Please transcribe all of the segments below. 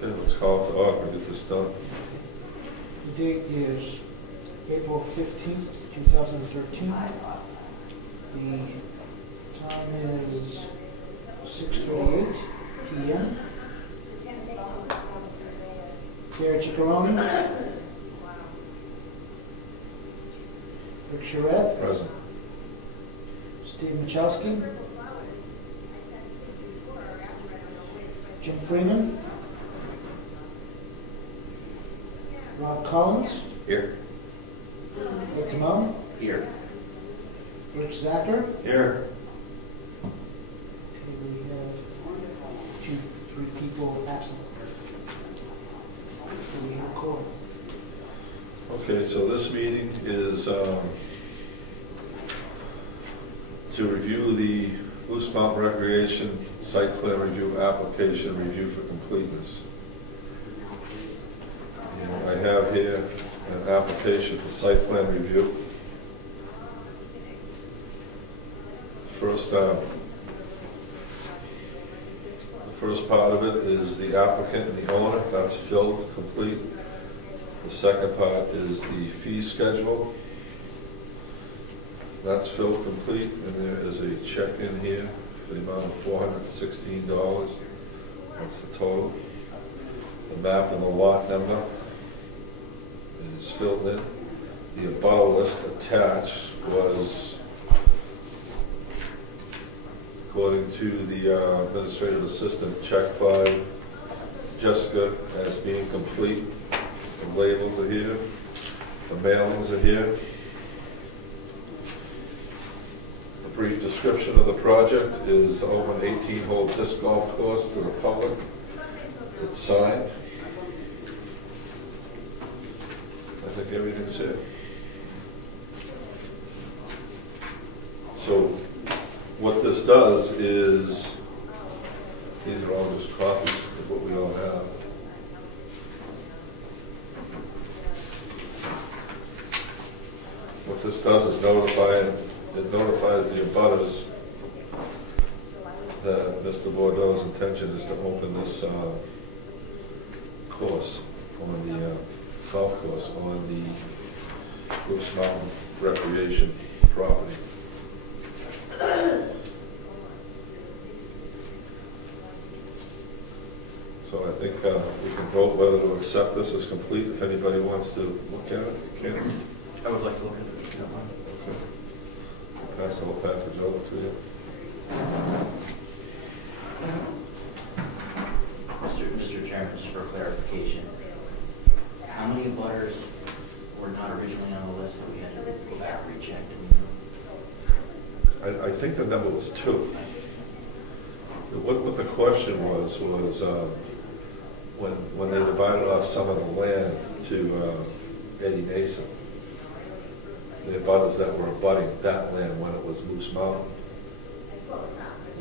Okay, let's call it to order and get this done. The date is April 15th, 2013. The time is 6:38 p.m. Gary Ciccarone. Rick Charette. Present. Steve Machowski. Jim Freeman. Rob Collins. Here. Ed Comeau. Here. Rich Zacher. Here. Okay, we have 3 people absent. So we have a quorum. Okay, so this meeting is to review the Moose Mountain Recreation Site Plan Review Application Review for Completeness. I have here an application for site plan review. The first part of it is the applicant and the owner. That's filled, complete. The second part is the fee schedule. That's filled, complete, and there is a check in here for the amount of $416. That's the total. The map and the lot number is filled in. The abutter list attached was, according to the administrative assistant, checked by Jessica as being complete. The labels are here. The mailings are here. A brief description of the project is over an 18-hole disc golf course to the public. It's signed. I think everything's here. So what this does is, these are all just copies of what we all have. What this does is it notifies the abutters that Mr. Bordeaux's intention is to open this course on the golf course on the Moose Mountain Recreation property. So I think we can vote whether to accept this as complete. If anybody wants to look at it, you can. I would like to look at it. Okay. Pass the whole package over to you. Mr. Chairman, just for clarification, how many abutters were not originally on the list that we had to go back and recheck? I think the number was 2. What the question was when they divided off some of the land to Eddie Nason, the abutters that were abutting that land when it was Moose Mountain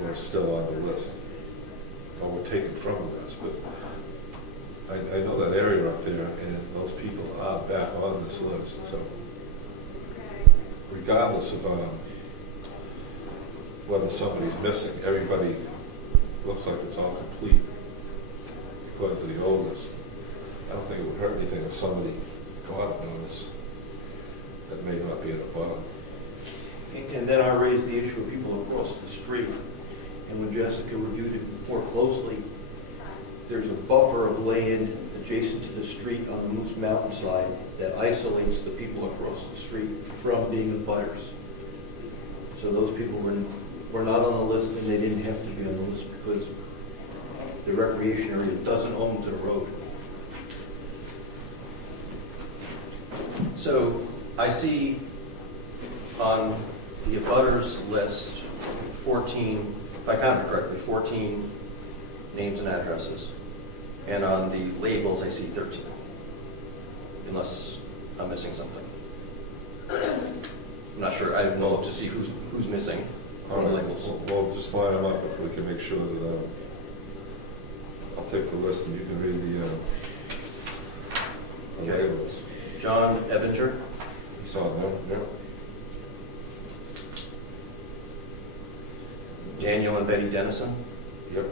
were still on the list, or were taken from the list. But I know that area up there, and those people are back on this list. So regardless of whether somebody's missing, everybody looks like it's all complete according to the old list. I don't think it would hurt anything if somebody got notice that may not be at the bottom. And then I raised the issue of people across the street. And when Jessica reviewed it more closely, there's a buffer of land adjacent to the street on the Moose Mountain side that isolates the people across the street from being abutters. So those people were not on the list, and they didn't have to be on the list because the recreation area doesn't own to the road. So I see on the abutters list 14, if I counted correctly, 14 names and addresses. And on the labels, I see 13, unless I'm missing something. I'm not sure. I haven't looked to see who's missing on the labels. We'll just line them up if we can make sure that I'll take the list and you can read the labels. John Evinger. You saw them, yeah. Daniel and Betty Dennison. Yep.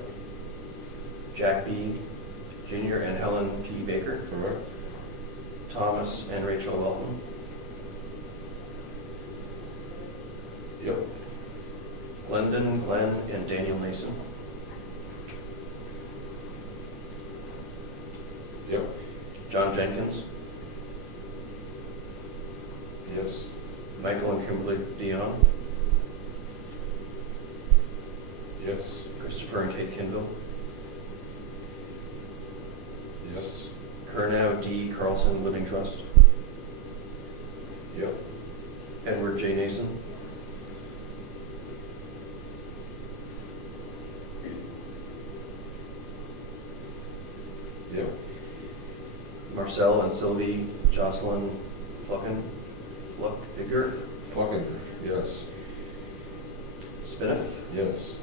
Jack B. Jr. and Helen P. Baker. Correct? Thomas and Rachel Welton. Yep. Glendon, Glenn, and Daniel Nason. Yep. John Jenkins. Yes. Michael and Kimberly Dion. Yes. Christopher and Kate Kindle. Yes. Kernow D. Carlson Living Trust. Yep. Edward J. Nason. Yep. Marcel and Sylvie Jocelyn Fluckiger. Fucking, yes. Spinneth. Yes.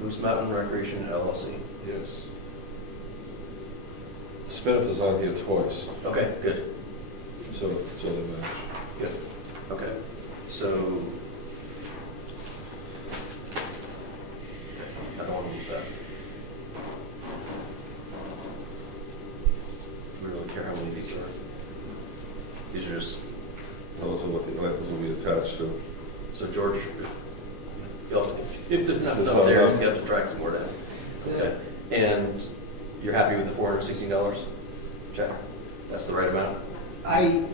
Moose Mountain Recreation LLC. Yes. Spinneth is on here twice, Okay, good. so they match. Good. Okay. So, I don't want to lose that. We don't really care how many of these are. These are just, Those are what the items will be attached to. so George, if they're not There's there, not you enough. just have to track some more down. Okay. And you're happy with the $416? Check. That's the right amount? I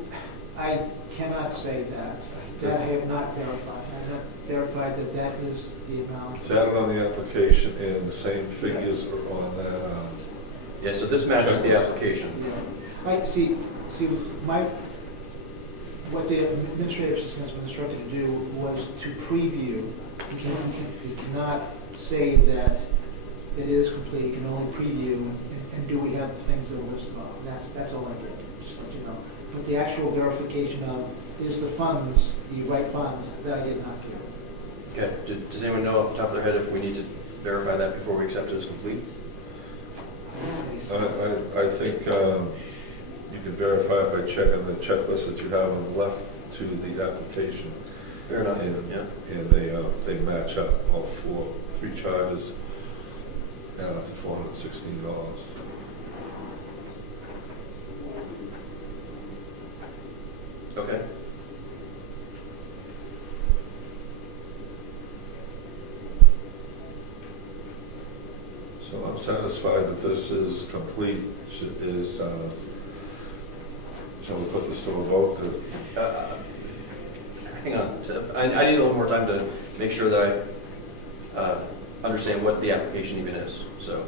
cannot say that. That I have not verified. I have verified that that is the amount. It's added on the application and the same figures are on that. Yeah, so this matches the Checklist. application. Yeah. Like, see, what the administrative assistant has been instructed to do was to preview. You cannot say that it is complete. You can only preview and do we have the things that are listed above. That's all I did, just let you know. But the actual verification of is the funds, the right funds, that I did not do. Okay. Does anyone know off the top of their head if we need to verify that before we accept it as complete? I think you can verify it by checking the checklist that you have on the left to the application. Fair enough. And, Yeah. and they match up all three charges for $416. Okay. So I'm satisfied that this is complete. Shall we put this to a vote? Hang on. I need a little more time to make sure that I understand what the application even is. So,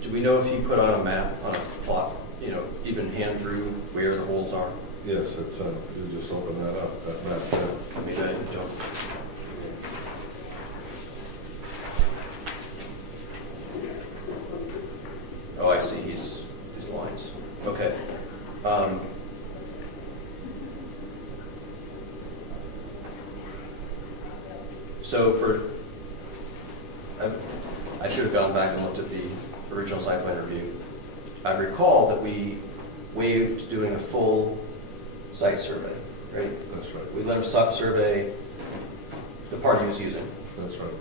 do we know if he put on a map, on a plot, even hand drew where the holes are? Yes, that's, you just open that up, that map there. Maybe I don't. Oh, I see, these lines. Okay. So I should have gone back and looked at the original site plan review. I recall that we waived doing a full site survey, right? That's right. We let him survey the part he was using. That's right.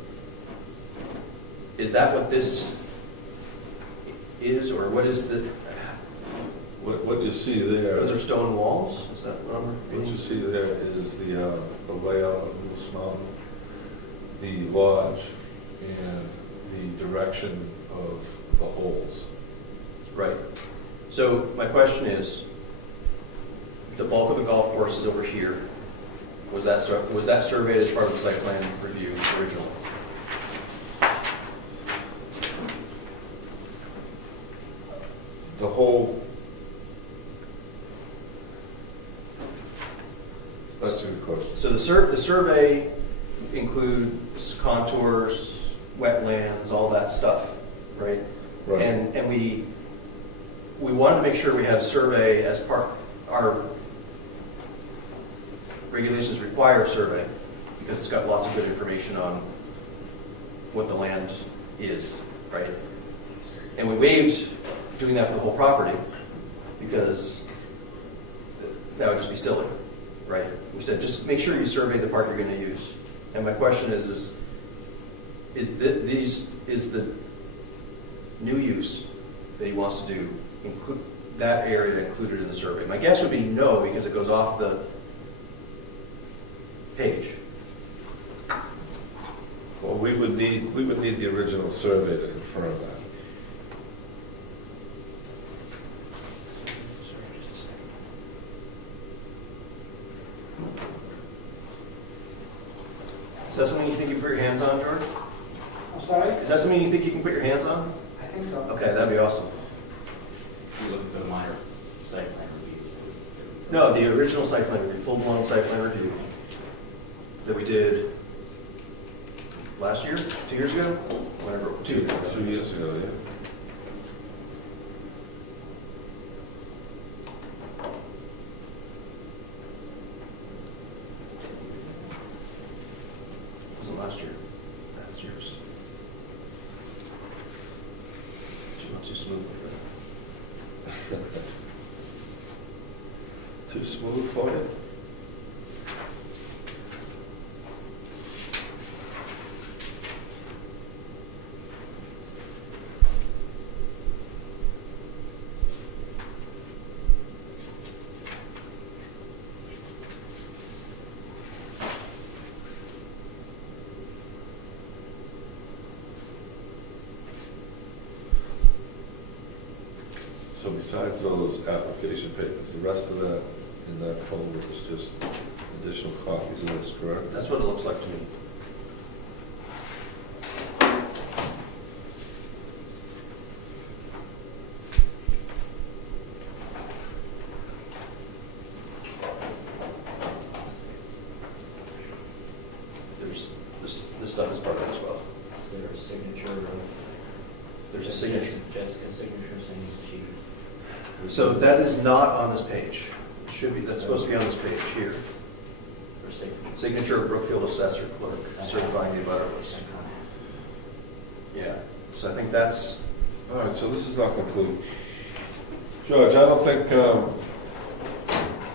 Is that what this is, or what is the? What you see there. Those are stone walls. Is that what I'm What reading? you see there is the layout of Moose Mountain, the lodge, and the direction of the holes. Right. So my question is, the bulk of the golf course is over here. Was that surveyed as part of the site plan review originally? The whole. That's a good question. So the survey includes contours, wetlands, all that stuff, right? Right. And we wanted to make sure we had a survey as part. Our regulations require a survey because it's got lots of good information on what the land is, right? And we waived doing that for the whole property because that would just be silly, right? We said, just make sure you survey the part you're going to use. And my question is the new use that he wants to do include that area included in the survey? My guess would be no, because it goes off the page. Well, we would need the original survey to confirm that. Is that something you think you can put your hands on, George? I'm sorry? Is that something you think you can put your hands on? I think so. Okay, that'd be awesome. You look at the minor site plan review. No, the original site plan review, full-blown site plan review that we did last year, 2 years ago? Whatever, 2 years ago. 2 years ago, yeah. Wasn't last year. Last year's. Too smooth. Too smooth for you? So besides those application papers, the rest of that in that folder is just additional copies of this, correct? That's what it looks like to me. There's this stuff is part of it as well. Is there a signature of? There's a signature. Jessica's signature saying she. So that is not on this page. It should be, that's supposed to be on this page here. Or signature. Signature of Brookfield Assessor Clerk certifying the abutter list. Yeah, so I think that's, All right, so this is not complete. George, I don't think,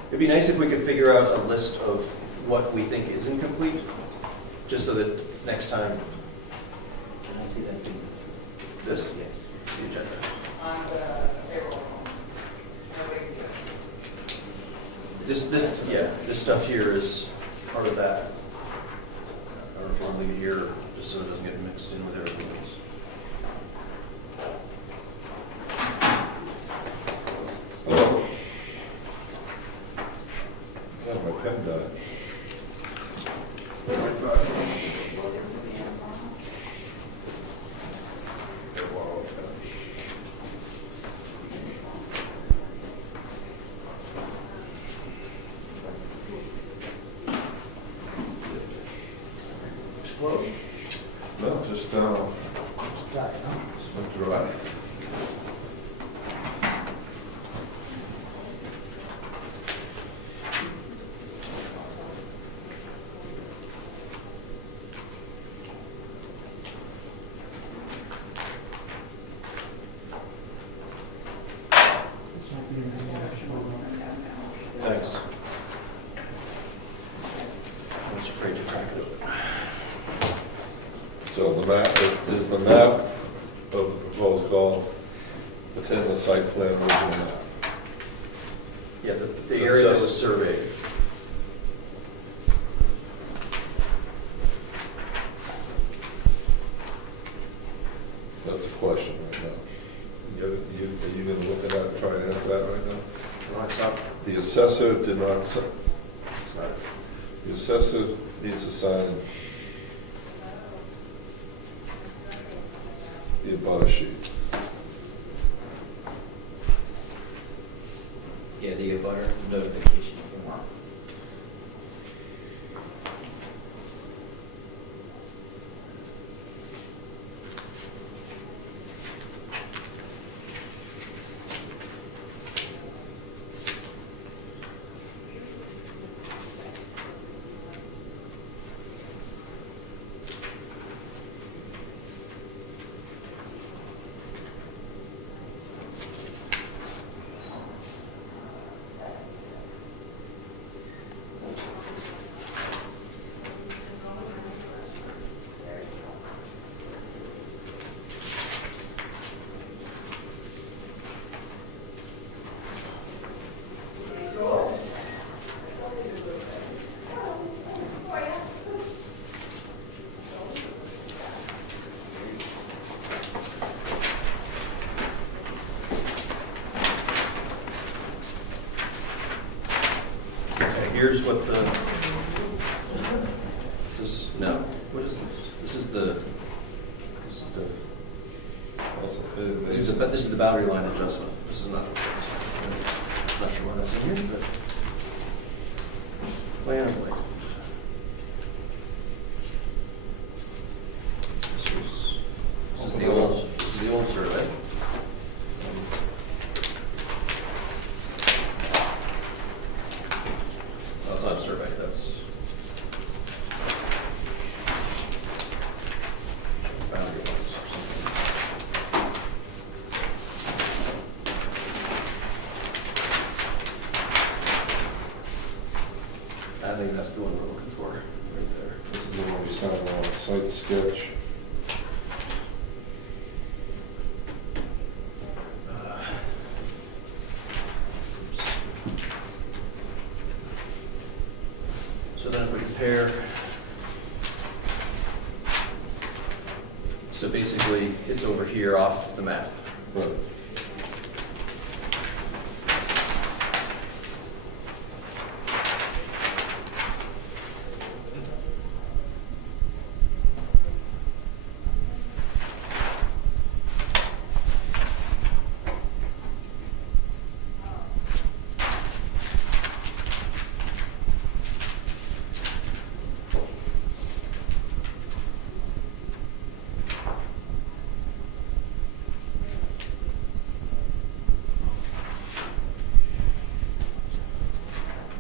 it'd be nice if we could figure out a list of what we think is incomplete, just so that next time, Can I see that? this, Yes. the agenda. On the payroll. This stuff here is part of that. I don't know if I'll leave it here, just so it doesn't get mixed in with everything else. oh. God, my pen died. Explode? No, just Die, no? went dry. This might be in the actual. Thanks. I was afraid to crack it open. So the map, is the map of the proposed golf within the site plan original map? Yeah, the area that was surveyed. That's a question right now. Are you going to look at that and try and answer that right now? No, it's not. The assessor did not, It's not. the assessor needs to sign the abutter sheet. Yeah, the abutter notification form. here's what the, no, what is this? This is the boundary line adjustment. This is not sure why that's in here, but plan of way. This is the old survey. No, it's not a survey, that's boundary lines or something. I think that's the one we're looking for, right there. This is the one we signed on site sketch. So then if we compare, so basically it's over here off the map. Right.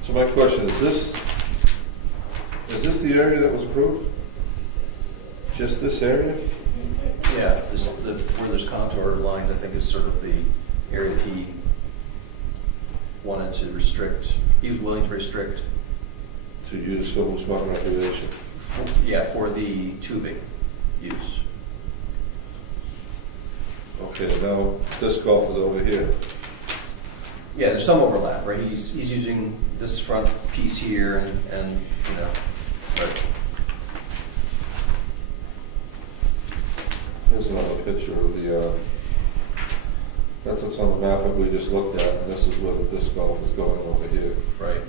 So my question is this the area that was approved? Just this area? Yeah, where there's contour lines, I think is sort of the area that he wanted to restrict. He was willing to restrict. To use for Moose Mountain recreation? Yeah, for the tubing use. Okay, now disc golf is over here. Yeah, there's some overlap, right? He's using this front piece here and you know, right. Here's another picture of the, that's what's on the map that we just looked at, and this is where the disc golf is going over here. Right.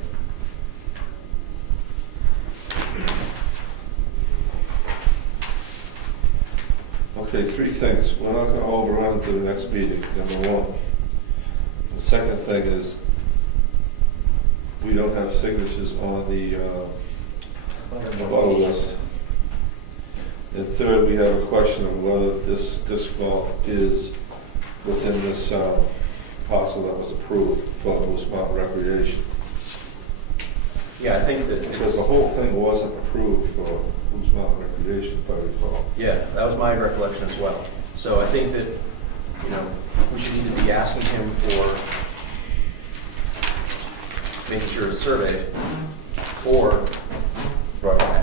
Okay, three things. We're not going to overrun to the next meeting, number one. The second thing is we don't have signatures on the bottle list. And third, we have a question of whether this disc golf is within this parcel that was approved for Moose Mountain Recreation. Yeah, I think that Because the whole thing wasn't approved for Moose Mountain Recreation, if I recall. yeah, that was my recollection as well. So I think that, you know, we should either be asking him for making sure it's surveyed, or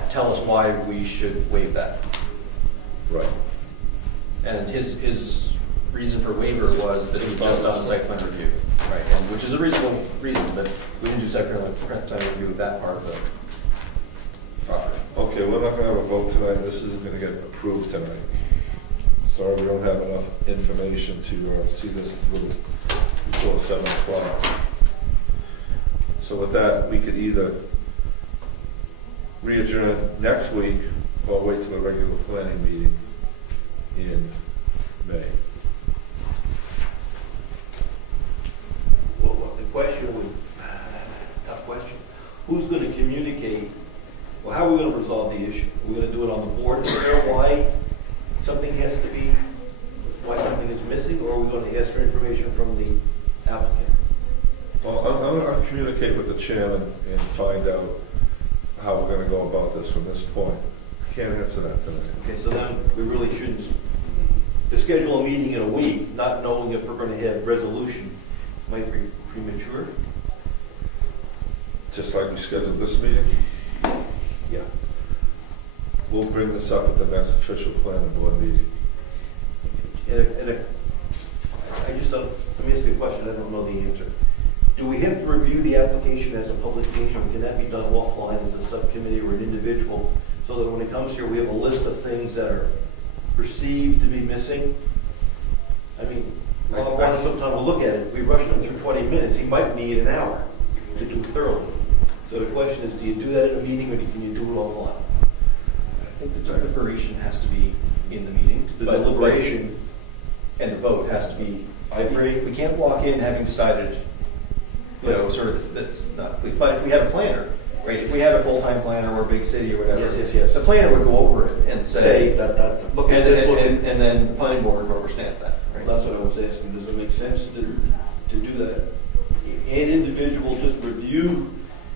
tell us why we should waive that. Right. And his reason for waiver was that it was just on a site plan review, right? And which is a reasonable reason, but we didn't do site plan review of that part of the property. Okay, we're not going to have a vote tonight. This isn't going to get approved tonight. Sorry, we don't have enough information to see this through before 7 o'clock. So with that, we could either re-adjourn next week or wait till a regular planning meeting in May. Well, the question would, tough question. Who's going to communicate, well, how are we going to resolve the issue? Are we going to do it on the board and figure out why something has to be, why something is missing, or are we going to ask for information from the applicant? Well, I'm going to communicate with the chairman and find out how we're going to go about this from this point. I can't answer that tonight. Okay, so then we really shouldn't schedule a meeting in a week, not knowing if we're going to have resolution. Might be premature. Just like we scheduled this meeting, Yeah. we'll bring this up at the next official planning board meeting. I just don't, let me ask you a question, I don't know the answer. Do we have to review the application as a public meeting, or can that be done offline as a subcommittee or an individual, so that when it comes here, we have a list of things that are perceived to be missing? I mean, well, sometime we'll look at it, we rush them through 20 minutes, he might need an hour to do thoroughly. So So the question is, do you do that in a meeting or can you do it offline? I think the deliberation has to be in the meeting. The but- deliberation, And the vote has to be, I agree. we can't walk in having decided, sort of, that's not, but if we had a planner, right, if we had a full-time planner or a big city or whatever. Yes. The planner would go over it and say, Look at this one. and then the planning board would overstamp that, right? That's what I was asking. Does it make sense to do that? An individual just review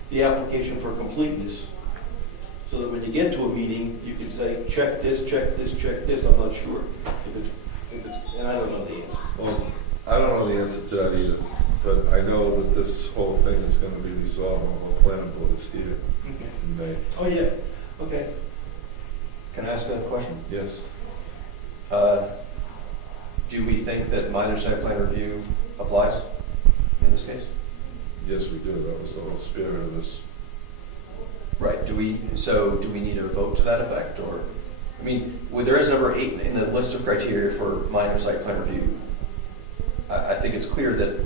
the application for completeness, so that when you get to a meeting, you can say, check this, check this, check this. I'm not sure if it's, and I don't know the answer. Well, I don't know the answer to that either, but I know that this whole thing is going to be resolved when the planning board is here in May. Oh, yeah, okay. Can I ask a question? Yes. Do we think that minor site plan review applies in this case? Yes, we do. That was the whole spirit of this. Right. Do we need a vote to that effect, or, I mean, there is number 8 in the list of criteria for minor site plan review. I think it's clear that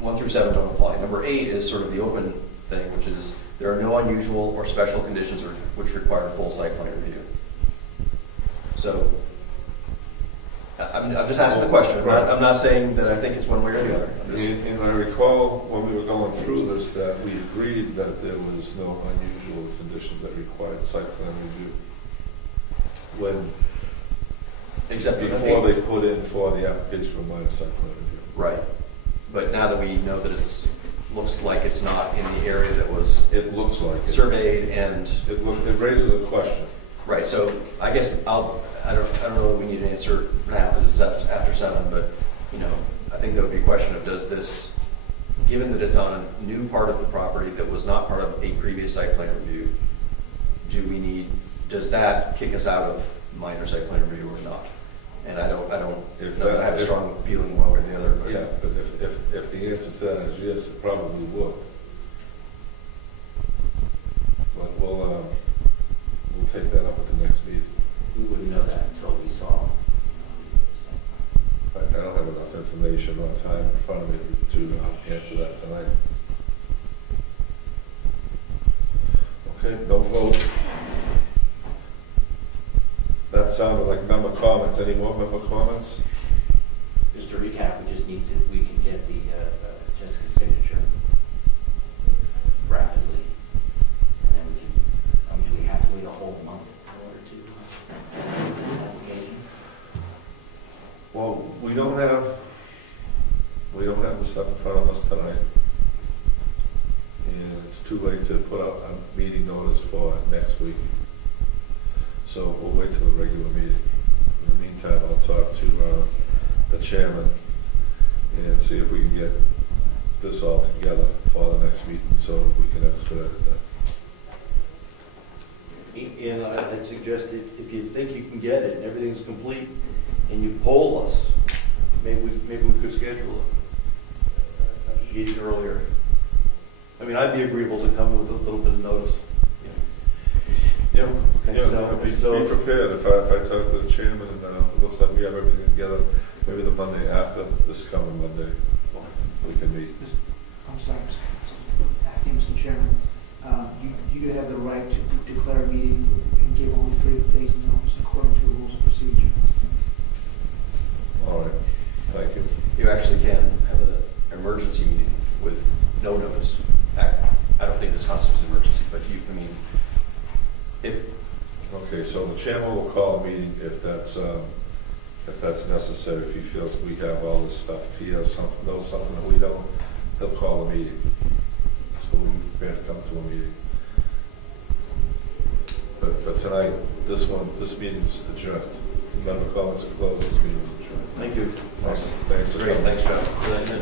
1 through 7 don't apply. Number 8 is sort of the open thing, which is there are no unusual or special conditions which require full site plan review. So, I'm just asking the question. I'm not saying that I think it's one way or the other. And I recall when we were going through this that we agreed that there was no unusual conditions that required site plan review. When, Except for before they put in for the application for minor site plan review. Right. But now that we know that looks like it's not in the area that was It looks like it. surveyed and It raises a question. right. So I guess I don't know that we need an answer now because it's after 7. But I think there would be a question of does this, given that it's on a new part of the property that was not part of a previous site plan review, does that kick us out of minor site plan review or not? And I don't know that I have a strong feeling one way or the other. But Yeah, but if the answer to that is yes, it probably would. But we'll take that up at the next meeting. We wouldn't know that until we saw. In fact, I don't have enough information or time in front of me to answer that tonight. Okay, no vote. That sounded like member comments. Any more member comments? Just to recap, we can get the Jessica's signature rapidly, and then do we have to wait a whole month in order to do the application? Well, we don't have the stuff in front of us tonight. And it's too late to put out a meeting notice for next week. So we'll wait till the regular meeting. In the meantime, I'll talk to the chairman and see if we can get this all together for the next meeting so we can expedite that. And I'd suggest if you think you can get it and everything's complete and you poll us, maybe we could schedule a meeting earlier. I mean, I'd be agreeable to come with a little bit of notice. Yeah, Okay, yeah. so- Be prepared. If I talk to the chairman and it looks like we have everything together, maybe the Monday after this coming Monday, we can meet. I'm sorry, acting Mr. Chairman, you do have the right to declare a meeting and give only 3 days notice according to the rules of procedure. All right, thank you. you actually can have an emergency meeting with no notice. I don't think this constitutes an emergency, but if Okay, so the chairman will call a meeting if that's necessary, if he feels we have all this stuff. If he knows something that we don't, he'll call a meeting. So we'll be prepared to come to a meeting. But for tonight, this meeting's adjourned. Member comments are closed, this meeting is adjourned. Thank you. Thanks for great, coming. thanks, John.